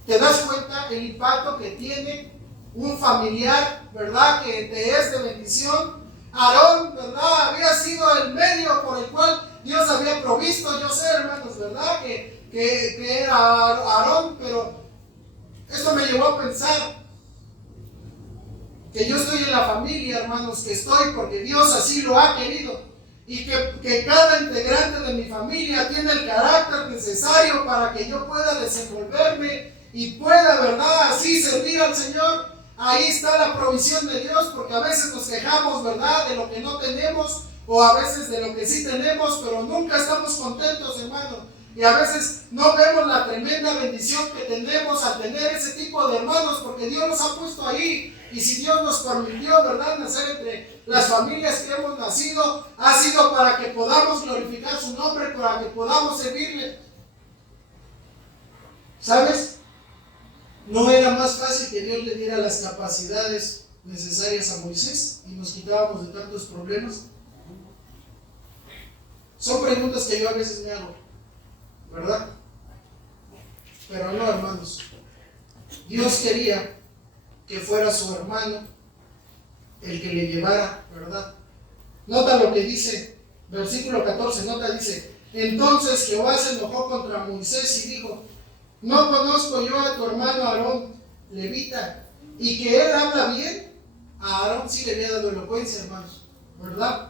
¿Te das cuenta el impacto que tiene un familiar, ¿verdad?, que te es de bendición? Aarón, ¿verdad?, había sido el medio por el cual Dios había provisto. Yo sé, hermanos, ¿verdad?, que era Aarón, pero esto me llevó a pensar que yo estoy en la familia, hermanos, que estoy porque Dios así lo ha querido, y que cada integrante de mi familia tiene el carácter necesario para que yo pueda desenvolverme y pueda, ¿verdad?, así servir al Señor. Ahí está la provisión de Dios, porque a veces nos quejamos, ¿verdad?, de lo que no tenemos, o a veces de lo que sí tenemos, pero nunca estamos contentos, hermano. Y a veces no vemos la tremenda bendición que tenemos al tener ese tipo de hermanos, porque Dios nos ha puesto ahí. Y si Dios nos permitió, ¿verdad?, nacer entre las familias que hemos nacido, ha sido para que podamos glorificar su nombre, para que podamos servirle. ¿Sabes? ¿No era más fácil que Dios le diera las capacidades necesarias a Moisés y nos quitábamos de tantos problemas? Son preguntas que yo a veces me hago, ¿verdad? Pero no, hermanos. Dios quería que fuera su hermano el que le llevara, ¿verdad? Nota lo que dice, versículo 14, nota, dice: entonces Jehová se enojó contra Moisés y dijo: ¿no conozco yo a tu hermano Aarón, levita, y que él habla bien? A Aarón sí le había dado elocuencia, hermanos, ¿verdad?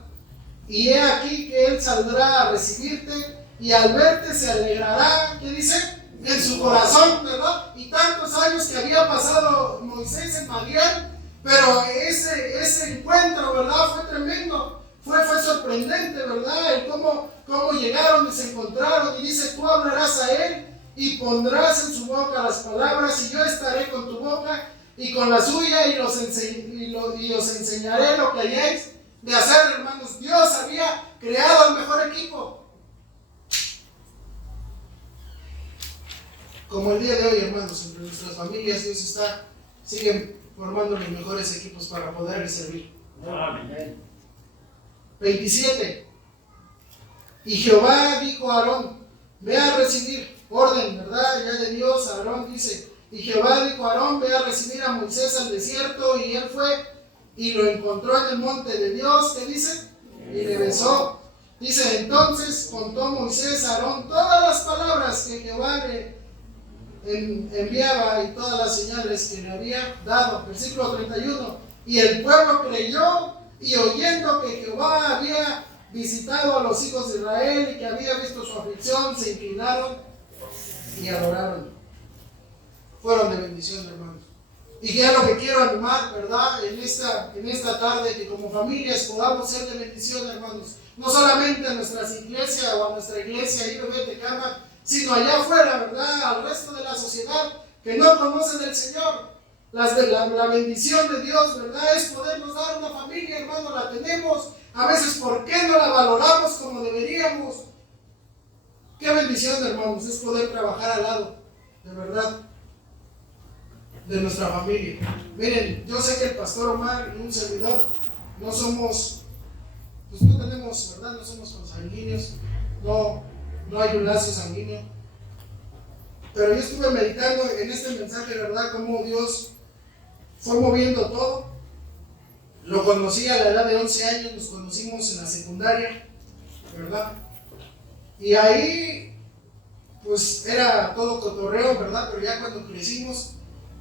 Y he aquí que él saldrá a recibirte, y al verte se alegrará, ¿qué dice?, en su corazón, ¿verdad? Y tantos años que había pasado Moisés en Madián, pero ese encuentro, ¿verdad?, fue tremendo, fue sorprendente, ¿verdad? El cómo llegaron y se encontraron, y dice: tú hablarás a él y pondrás en su boca las palabras, y yo estaré con tu boca y con la suya, y os enseñaré lo que hayáis de hacer, hermanos. Dios había creado el mejor equipo. Como el día de hoy, hermanos, entre nuestras familias, Dios sigue formando los mejores equipos para poder servir. Amén. 27. Y Jehová dijo a Aarón, ve a recibir orden, ¿verdad? Ya de Dios, Aarón dice, y Jehová dijo a Aarón, ve a recibir a Moisés al desierto, y él fue y lo encontró en el monte de Dios, ¿qué dice? Y le besó. Dice, entonces contó Moisés a Aarón todas las palabras que Jehová le enviaba y todas las señales que le había dado. Versículo 31. Y el pueblo creyó, y oyendo que Jehová había visitado a los hijos de Israel y que había visto su aflicción, se inclinaron y adoraron. Fueron de bendición, hermanos. Y ya lo que quiero animar, ¿verdad? En esta tarde, que como familias podamos ser de bendición, hermanos. No solamente a nuestras iglesias o a nuestra iglesia ahí en Tecámac, sino allá afuera, ¿verdad? Al resto de la sociedad que no conocen el Señor. La bendición de Dios, ¿verdad? Es podernos dar una familia, hermano, la tenemos. A veces, ¿por qué no la valoramos como deberíamos? Qué bendición, hermanos, es poder trabajar al lado, de verdad, de nuestra familia. Miren, yo sé que el pastor Omar y un servidor no somos, pues no tenemos, ¿verdad? No somos consanguíneos, no hay un lazo sanguíneo. Pero yo estuve meditando en este mensaje, ¿verdad? Cómo Dios fue moviendo todo. Lo conocí a la edad de 11 años, nos conocimos en la secundaria, ¿verdad? Y ahí, pues era todo cotorreo, ¿verdad? Pero ya cuando crecimos,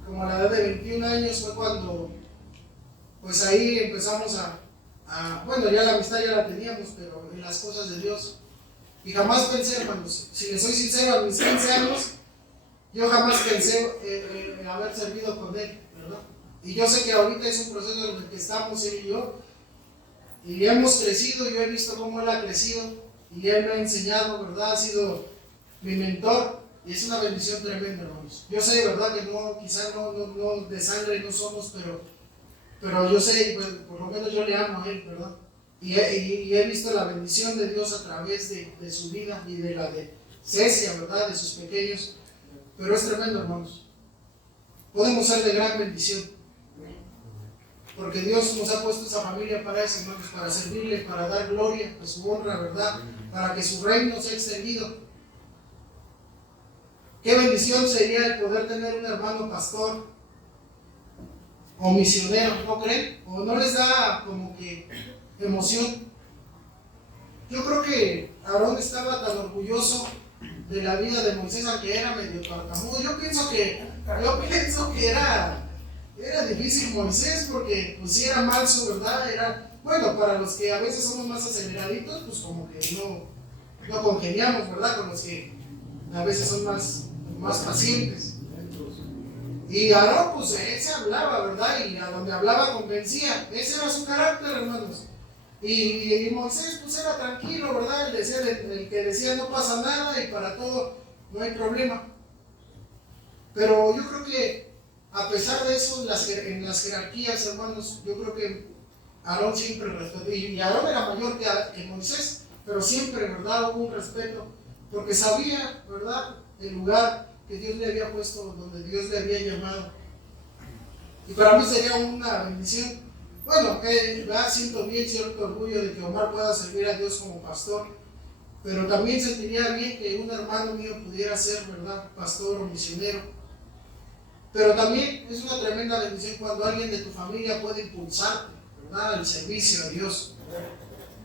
como a la edad de 21 años, fue cuando, pues ahí empezamos bueno, ya la amistad ya la teníamos, pero en las cosas de Dios. Y jamás pensé, hermanos, si les soy sincero, a mis 15 años, yo jamás pensé haber servido con Él, ¿verdad? Y yo sé que ahorita es un proceso en el que estamos él y yo, y hemos crecido, yo he visto cómo Él ha crecido, y Él me ha enseñado, ¿verdad? Ha sido mi mentor, y es una bendición tremenda, hermanos. Yo sé, ¿verdad? Que quizás no de sangre no somos, pero yo sé, pues, por lo menos yo le amo a Él, ¿verdad? Y he visto la bendición de Dios a través de su vida y de la de Cecia, ¿verdad? De sus pequeños. Pero es tremendo, hermanos. Podemos ser de gran bendición. Porque Dios nos ha puesto esa familia para eso, hermanos, para servirle, para dar gloria a su honra, ¿verdad? Para que su reino sea extendido. Qué bendición sería el poder tener un hermano pastor o misionero, ¿no creen? ¿O no les da como que emoción? Yo creo que Aarón estaba tan orgulloso de la vida de Moisés, aunque era medio tartamudo. Yo pienso que era difícil Moisés, porque pues sí era manso, ¿verdad? Bueno, para los que a veces somos más aceleraditos, pues como que no congeniamos, ¿verdad? Con los que a veces son más pacientes. Y Aarón, pues él se hablaba, ¿verdad? Y a donde hablaba convencía. Ese era su carácter, hermanos. Y Moisés, pues era tranquilo, ¿verdad? El que decía no pasa nada y para todo no hay problema. Pero yo creo que a pesar de eso, en las jerarquías, hermanos, yo creo que Aarón siempre respetó. Y Aarón era mayor que Moisés, pero siempre, ¿verdad? Hubo un respeto, porque sabía, ¿verdad? El lugar que Dios le había puesto, donde Dios le había llamado. Y para mí sería una bendición. Bueno, siento bien cierto orgullo de que Omar pueda servir a Dios como pastor, pero también sentiría bien que un hermano mío pudiera ser, ¿verdad? Pastor o misionero. Pero también es una tremenda bendición cuando alguien de tu familia puede impulsarte, ¿verdad? Al servicio a Dios.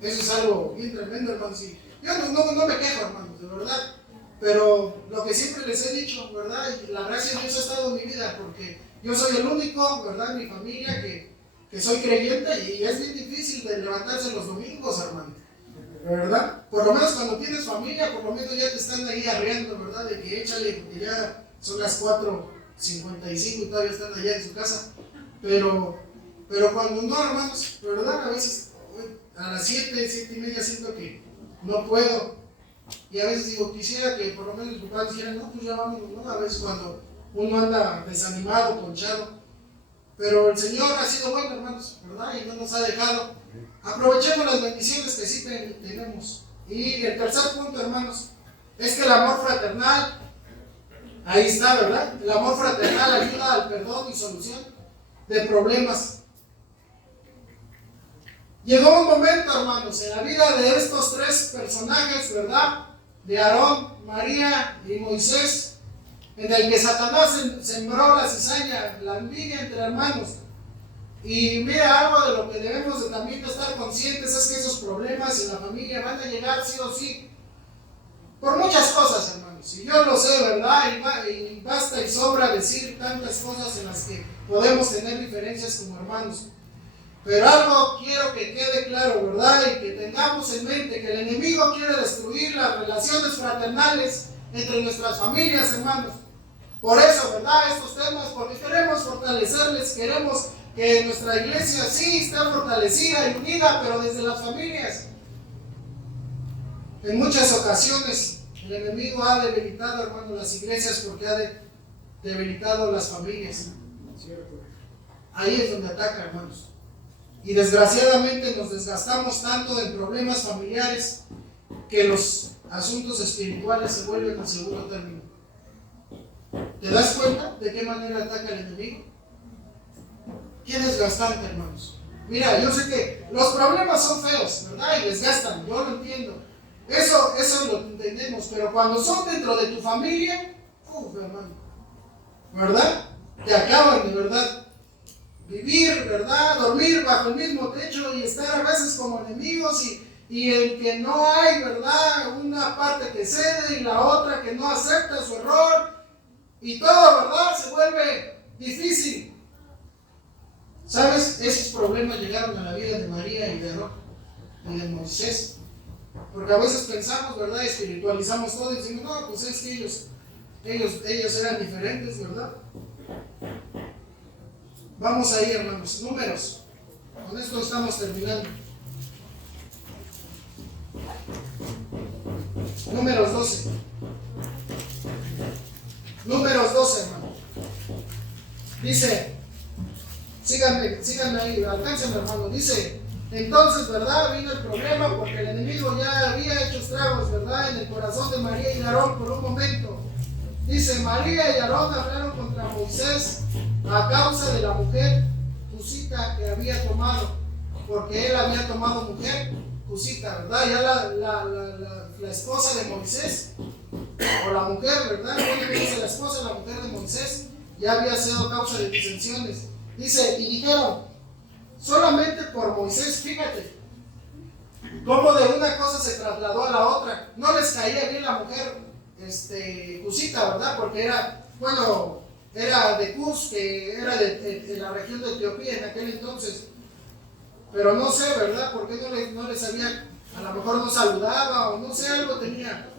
Eso es algo bien tremendo, hermanos. Yo no me quejo, hermanos, de verdad. Pero lo que siempre les he dicho, ¿verdad? Y la gracia de Dios ha estado en mi vida, porque yo soy el único, ¿verdad? En mi familia que soy creyente, y es bien difícil de levantarse los domingos, hermano, ¿verdad? Por lo menos cuando tienes familia, por lo menos ya te están ahí arreando, ¿verdad? De que échale, porque ya son las 4:55 y todavía están allá en su casa. Pero cuando no, hermanos, ¿verdad? A veces a las 7:30 siento que no puedo. Y a veces digo, quisiera que por lo menos mis papás dijeran, no, pues ya vamos, ¿no? A veces cuando uno anda desanimado, ponchado. Pero el Señor ha sido bueno, hermanos, ¿verdad? Y no nos ha dejado. Aprovechemos las bendiciones que sí tenemos. Y el tercer punto, hermanos, es que el amor fraternal, ahí está, ¿verdad? El amor fraternal ayuda al perdón y solución de problemas. Llegó un momento, hermanos, en la vida de estos tres personajes, ¿verdad? De Aarón, María y Moisés, en el que Satanás sembró la cizaña, la envidia entre hermanos. Y mira, algo de lo que debemos de también de estar conscientes es que esos problemas en la familia van a llegar sí o sí, por muchas cosas, hermanos. Y yo lo sé, ¿verdad? Y basta y sobra decir tantas cosas en las que podemos tener diferencias como hermanos. Pero algo quiero que quede claro, ¿verdad? Y que tengamos en mente que el enemigo quiere destruir las relaciones fraternales entre nuestras familias, hermanos. Por eso, ¿verdad? Estos temas, porque queremos fortalecerles, queremos que nuestra iglesia sí esté fortalecida y unida, pero desde las familias. En muchas ocasiones el enemigo ha debilitado, hermanos, las iglesias porque ha debilitado las familias. Ahí es donde ataca, hermanos. Y desgraciadamente nos desgastamos tanto en problemas familiares que los asuntos espirituales se vuelven en segundo término. ¿Te das cuenta de qué manera ataca el enemigo? Qué desgastante, hermanos. Mira, yo sé que los problemas son feos, ¿verdad? Y desgastan, yo lo entiendo. Eso lo entendemos, pero cuando son dentro de tu familia, hermano, ¿verdad? Te acaban de verdad. Vivir, ¿verdad? Dormir bajo el mismo techo y estar a veces como enemigos y el que no hay, ¿verdad? Una parte que cede y la otra que no acepta su error y todo, ¿verdad? Se vuelve difícil. ¿Sabes? Esos problemas llegaron a la vida de María y de Aarón y de Moisés. Porque a veces pensamos, ¿verdad? Espiritualizamos todo y decimos, no, pues es que ellos eran diferentes, ¿verdad? Vamos ahí, hermanos. Números. Con esto estamos terminando. Números 12. Números 12, hermano. Dice, síganme ahí, alcáncenme, hermano. Dice, entonces, ¿verdad? Vino el problema porque el enemigo ya había hecho estragos, ¿verdad? En el corazón de María y de Aarón por un momento. Dice, María y Aarón hablaron contra Moisés a causa de la mujer Cusita que había tomado, porque él había tomado mujer Cusita, ¿verdad? Ya la esposa de Moisés, o la mujer, ¿verdad? Bueno, dice la esposa de la mujer de Moisés, ya había sido causa de disensiones. Dice, y dijeron, solamente por Moisés, fíjate, cómo de una cosa se trasladó a la otra. No les caía bien la mujer Cusita, ¿verdad? Porque era, bueno, era de Cus, que era de la región de Etiopía en aquel entonces. Pero no sé, ¿verdad? ¿Por qué no les había, a lo mejor no saludaba o no sé, algo tenía?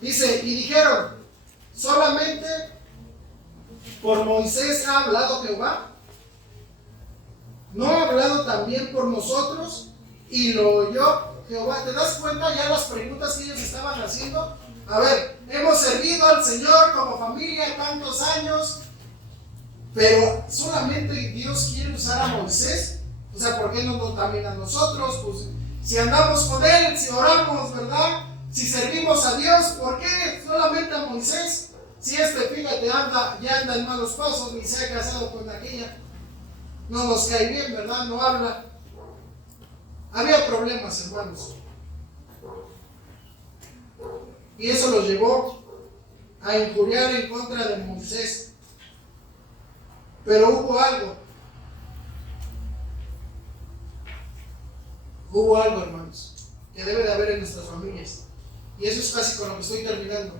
Dice, y dijeron, solamente por Moisés ha hablado Jehová. ¿No ha hablado también por nosotros? Y lo oyó Jehová. ¿Te das cuenta ya las preguntas que ellos estaban haciendo? A ver, hemos servido al Señor como familia tantos años, pero solamente Dios quiere usar a Moisés. O sea, ¿por qué no también a nosotros? Pues si andamos con Él, si oramos, ¿verdad? Si servimos a Dios, ¿por qué solamente a Moisés? Si fíjate, ya anda en malos pasos, ni se ha casado con aquella. No nos cae bien, ¿verdad? No habla. Había problemas, hermanos. Y eso los llevó a injuriar en contra de Moisés. Pero hubo algo. Hubo algo, hermanos, que debe de haber en nuestras familias. Y eso es casi con lo que estoy terminando.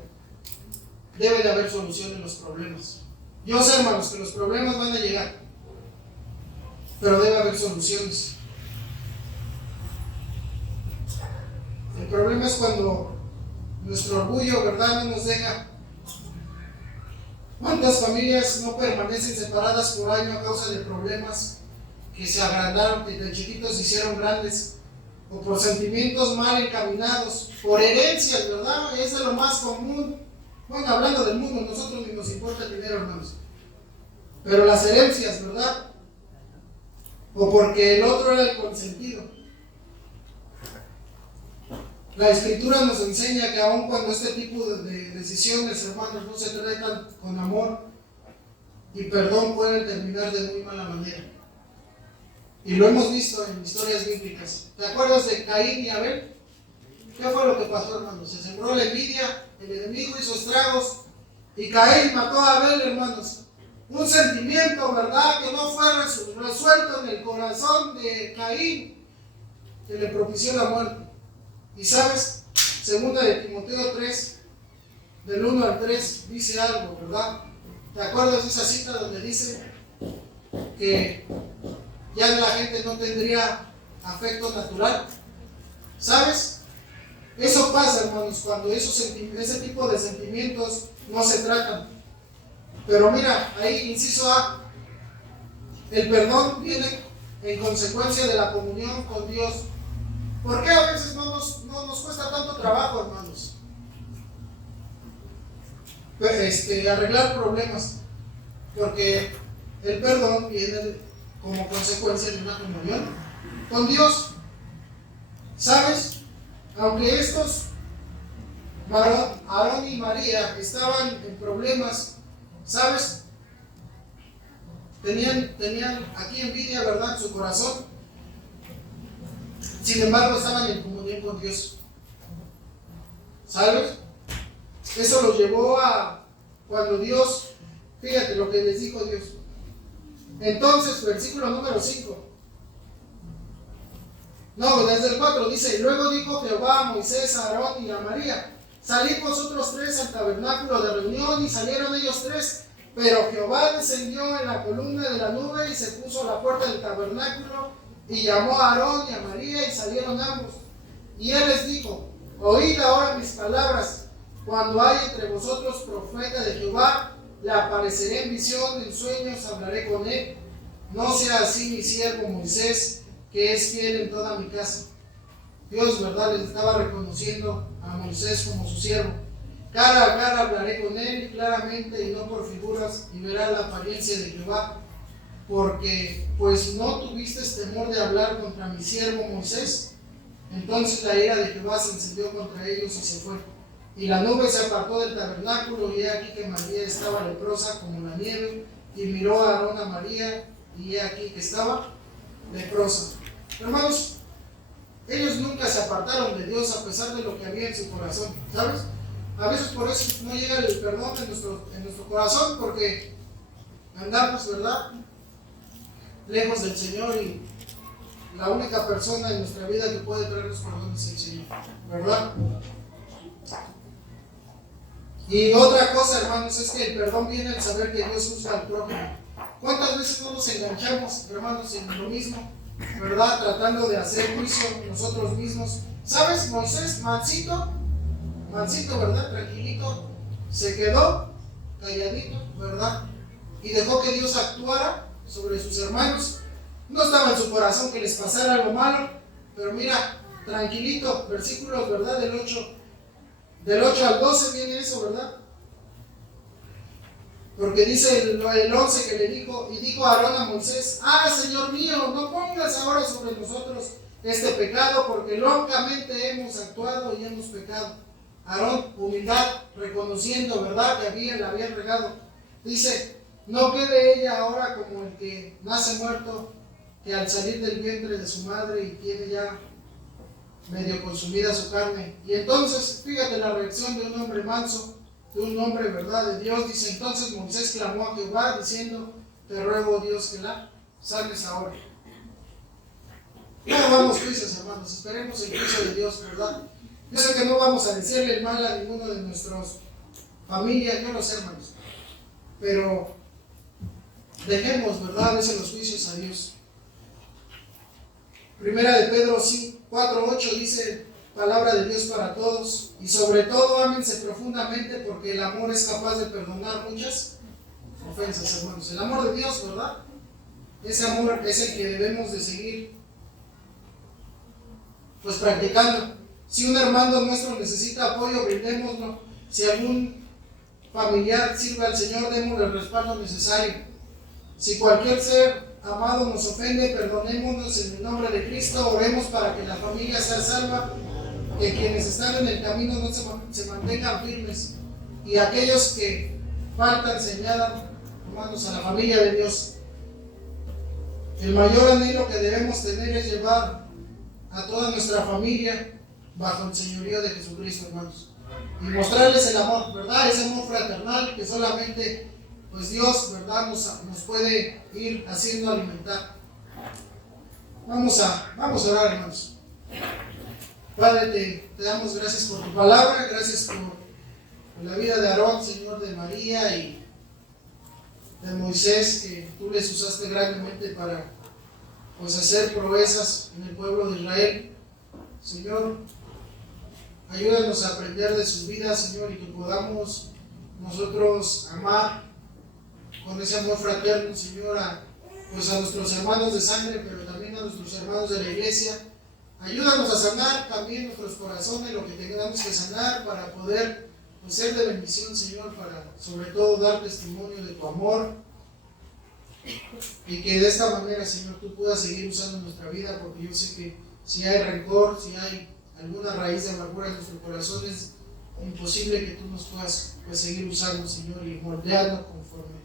Debe de haber solución en los problemas. Yo sé, hermanos, que los problemas van a llegar, pero debe haber soluciones. El problema es cuando nuestro orgullo, ¿verdad?, no nos deja. ¿Cuántas familias no permanecen separadas por año a causa de problemas que se agrandaron, que de chiquitos se hicieron grandes, o por sentimientos mal encaminados, por herencias, ¿verdad? Es de lo más común. Bueno, hablando del mundo, nosotros ni nos importa el dinero, hermanos. Pero las herencias, ¿verdad? O porque el otro era el consentido. La Escritura nos enseña que aun cuando este tipo de decisiones, hermanos, no se tratan con amor y perdón, pueden terminar de muy mala manera. Y lo hemos visto en historias bíblicas. ¿Te acuerdas de Caín y Abel? ¿Qué fue lo que pasó, hermanos? Se sembró la envidia, el enemigo hizo estragos y Caín mató a Abel, hermanos. Un sentimiento, ¿verdad?, que no fue resuelto en el corazón de Caín, que le propició la muerte. Y sabes, segunda de Timoteo 3, del 1 al 3, dice algo, ¿verdad? ¿Te acuerdas de esa cita donde dice que ya la gente no tendría afecto natural? ¿Sabes? Eso pasa, hermanos, cuando ese tipo de sentimientos no se tratan. Pero mira, ahí inciso A, el perdón viene en consecuencia de la comunión con Dios. ¿Por qué a veces no nos cuesta tanto trabajo, hermanos? Arreglar problemas. Porque el perdón viene como consecuencia de una comunión con Dios. ¿Sabes? Aunque estos, Aarón y María, estaban en problemas, ¿sabes? Tenían aquí envidia, ¿verdad?, en su corazón. Sin embargo, estaban en comunión con Dios. ¿Sabes? Eso los llevó a cuando Dios, fíjate lo que les dijo Dios. Entonces, versículo número 5. No, desde el 4 dice: luego dijo Jehová a Moisés, a Aarón y a María: salid vosotros tres al tabernáculo de reunión. Y salieron ellos tres. Pero Jehová descendió en la columna de la nube y se puso a la puerta del tabernáculo y llamó a Aarón y a María, y salieron ambos. Y él les dijo: oíd ahora mis palabras. Cuando hay entre vosotros profeta de Jehová, le apareceré en visión, en sueños hablaré con él. No sea así mi siervo Moisés, que es fiel en toda mi casa. Dios, ¿verdad?, les estaba reconociendo a Moisés como su siervo. Cara a cara hablaré con él claramente y no por figuras, y verá la apariencia de Jehová. Porque pues no tuviste temor de hablar contra mi siervo Moisés. Entonces la ira de Jehová se encendió contra ellos y se fue. Y la nube se apartó del tabernáculo, y he aquí que María estaba leprosa como la nieve. Y miró a Aarón a María, y he aquí que estaba leprosa. Hermanos, ellos nunca se apartaron de Dios a pesar de lo que había en su corazón, ¿sabes? A veces por eso no llega el perdón en nuestro corazón, porque andamos, ¿verdad?, lejos del Señor, y la única persona en nuestra vida que puede traernos perdón es el Señor, ¿verdad? Y otra cosa, hermanos, es que el perdón viene al saber que Dios juzga al prójimo. ¿Cuántas veces no nos enganchamos, hermanos, en lo mismo, ¿verdad?, tratando de hacer juicio nosotros mismos? ¿Sabes? Moisés, mansito, ¿verdad?, tranquilito, se quedó calladito, ¿verdad?, y dejó que Dios actuara sobre sus hermanos. No estaba en su corazón que les pasara algo malo, pero mira, tranquilito, versículos, ¿verdad?, del 8 al 12 viene eso, ¿verdad? Porque dice el 11 que le dijo: y dijo Aarón a Moisés: Señor mío, no pongas ahora sobre nosotros este pecado, porque locamente hemos actuado y hemos pecado. Aarón, humildad, reconociendo, ¿verdad?, que la habían regado. Dice: no quede ella ahora como el que nace muerto, que al salir del vientre de su madre y tiene ya medio consumida su carne. Y entonces, fíjate la reacción de un hombre manso, de un hombre, ¿verdad?, de Dios. Dice: entonces Moisés clamó a Jehová diciendo: te ruego, Dios, que la salves ahora. No hagamos juicios, hermanos, esperemos el juicio de Dios, ¿verdad? Yo sé que no vamos a decirle el mal a ninguno de nuestros familias, yo lo sé, hermanos, pero dejemos, ¿verdad?, a veces los juicios a Dios. Primera de Pedro 4:8 dice: palabra de Dios para todos, y sobre todo ámense profundamente, porque el amor es capaz de perdonar muchas ofensas, hermanos. El amor de Dios, ¿verdad? Ese amor es el que debemos de seguir, pues, practicando. Si un hermano nuestro necesita apoyo, brindémoslo. Si algún familiar sirve al Señor, démosle el respaldo necesario. Si cualquier ser amado nos ofende, perdonémonos en el nombre de Cristo. Oremos para que la familia sea salva, que quienes están en el camino no se mantengan firmes, y aquellos que faltan señalan, hermanos, a la familia de Dios. El mayor anhelo que debemos tener es llevar a toda nuestra familia bajo el señorío de Jesucristo, hermanos. Y mostrarles el amor, ¿verdad? Ese amor fraternal que solamente pues Dios, ¿verdad? Nos puede ir haciendo alimentar. Vamos a orar, hermanos. Padre, te damos gracias por tu palabra, gracias por la vida de Aarón, Señor, de María y de Moisés, que tú les usaste grandemente para pues hacer proezas en el pueblo de Israel. Señor, ayúdanos a aprender de sus vidas, Señor, y que podamos nosotros amar con ese amor fraterno, Señor, pues a nuestros hermanos de sangre, pero también a nuestros hermanos de la iglesia. Ayúdanos a sanar también nuestros corazones, lo que tengamos que sanar para poder pues, ser de bendición, Señor, para sobre todo dar testimonio de tu amor. Y que de esta manera, Señor, tú puedas seguir usando nuestra vida, porque yo sé que si hay rencor, si hay alguna raíz de amargura en nuestro corazón, es imposible que tú nos puedas pues, seguir usando, Señor, y moldeando conforme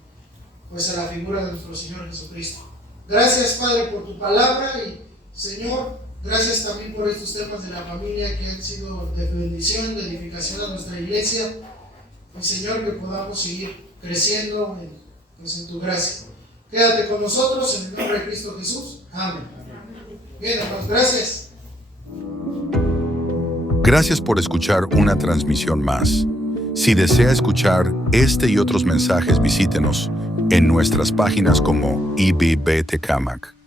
pues, a la figura de nuestro Señor Jesucristo. Gracias, Padre, por tu palabra y, Señor, gracias también por estos temas de la familia que han sido de bendición, de edificación a nuestra iglesia. Y, Señor, que podamos seguir creciendo en tu gracia. Quédate con nosotros en el nombre de Cristo Jesús. Amén. Bien, hermanos, gracias. Gracias por escuchar una transmisión más. Si desea escuchar este y otros mensajes, visítenos en nuestras páginas como IBB Tecámac.